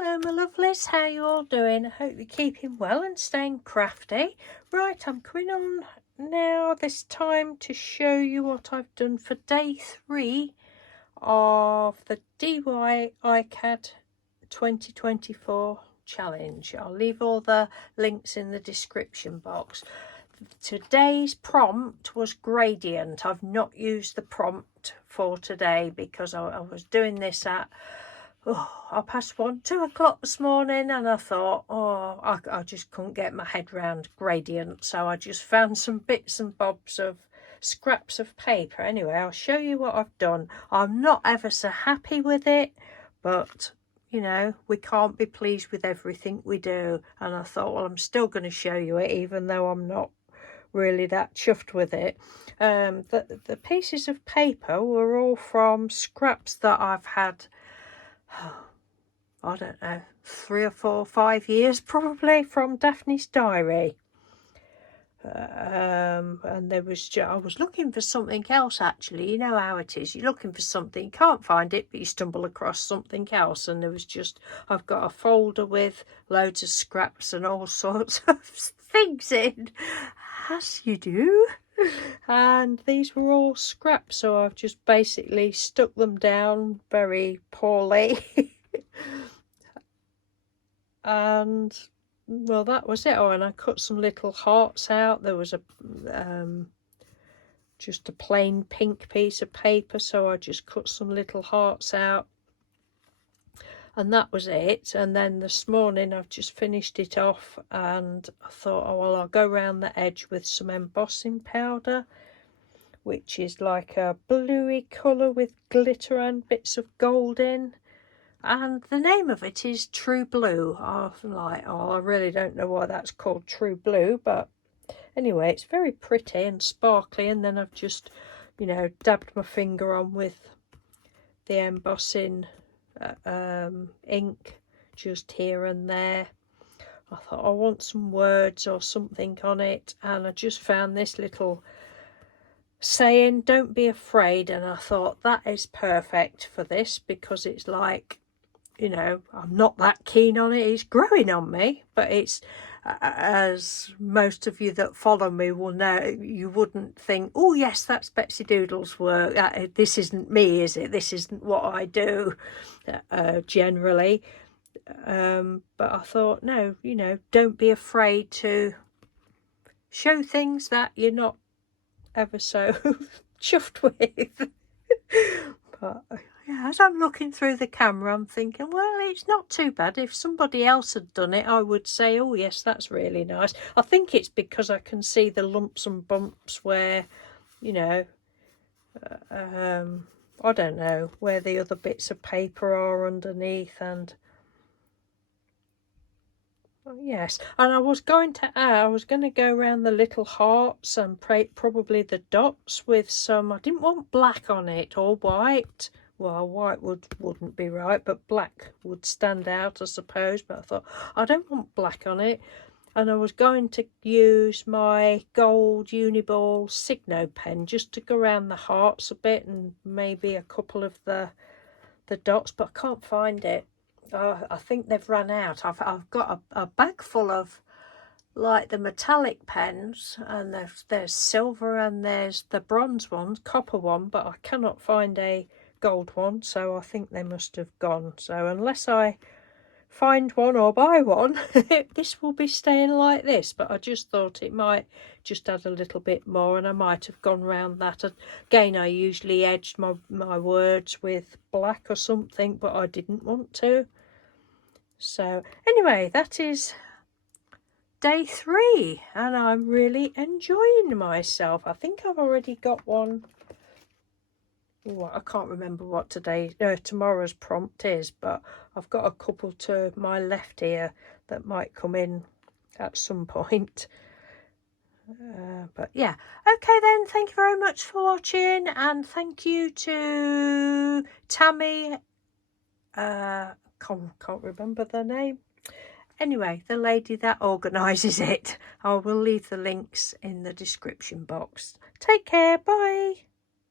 Hello my lovelies, how you all doing? I hope you're keeping well and staying crafty. Right, I'm coming on now this time to show you what I've done for day 3 of the DIY iCAD 2024 challenge. I'll leave all the links in the description box. Today's prompt was gradient. I've not used the prompt for today because I was doing this at 2 o'clock this morning, and I thought, I just couldn't get my head round gradient, so I just found some bits and bobs of scraps of paper. Anyway, I'll show you what I've done. I'm not ever so happy with it, but you know, we can't be pleased with everything we do, and I thought, well, I'm still going to show you it even though I'm not really that chuffed with it. The pieces of paper were all from scraps that I've had, I don't know, 3 or 4 or 5 years probably, from Daphne's diary. And there was I was looking for something else actually. You know how it is, you're looking for something, you can't find it, but you stumble across something else, and there was just, I've got a folder with loads of scraps and all sorts of things in, as you do, and these were all scraps, so I've just basically stuck them down very poorly. And well, that was it. Oh, and I cut some little hearts out. There was a just a plain pink piece of paper, so I just cut some little hearts out, and that was it. And then this morning I've just finished it off, and I thought, oh well, I'll go around the edge with some embossing powder, which is like a bluey colour with glitter and bits of gold in. And the name of it is True Blue. I'm like, oh, I really don't know why that's called True Blue, but anyway, it's very pretty and sparkly. And then I've just, you know, dabbed my finger on with the embossing ink just here and there. I thought, I want some words or something on it, and I just found this little saying, don't be afraid, and I thought that is perfect for this, because it's like, you know, I'm not that keen on it. It's growing on me, but it's, as most of you that follow me will know, you wouldn't think, oh yes, that's Betsy Doodle's work. This isn't me, is it? This isn't what I do generally. But I thought, no, you know, don't be afraid to show things that you're not ever so chuffed with. But yeah, as I'm looking through the camera, I'm thinking, well, it's not too bad. If somebody else had done it, I would say, oh yes, that's really nice. I think it's because I can see the lumps and bumps where, you know, I don't know, where the other bits of paper are underneath. And yes, and I was going to go around the little hearts and probably the dots with some, I didn't want black on it or white. Well, white wouldn't be right, but black would stand out, I suppose. But I thought, I don't want black on it. And I was going to use my gold Uniball Signo pen just to go around the hearts a bit and maybe a couple of the dots, but I can't find it. I think they've run out. I've got a bag full of like the metallic pens, and there's silver and there's the bronze one, copper one, but I cannot find a gold one, so I think they must have gone. So unless I find one or buy one, this will be staying like this. But I just thought it might just add a little bit more, and I might have gone round that. Again, I usually edged my words with black or something, but I didn't want to. So anyway, that is day 3, and I'm really enjoying myself. I think I've already got one. Well, I can't remember what tomorrow's prompt is, but I've got a couple to my left here that might come in at some point. But yeah, okay then, thank you very much for watching, and thank you to Tammy, can't remember the name. Anyway, the lady that organises it. I will leave the links in the description box. Take care, bye.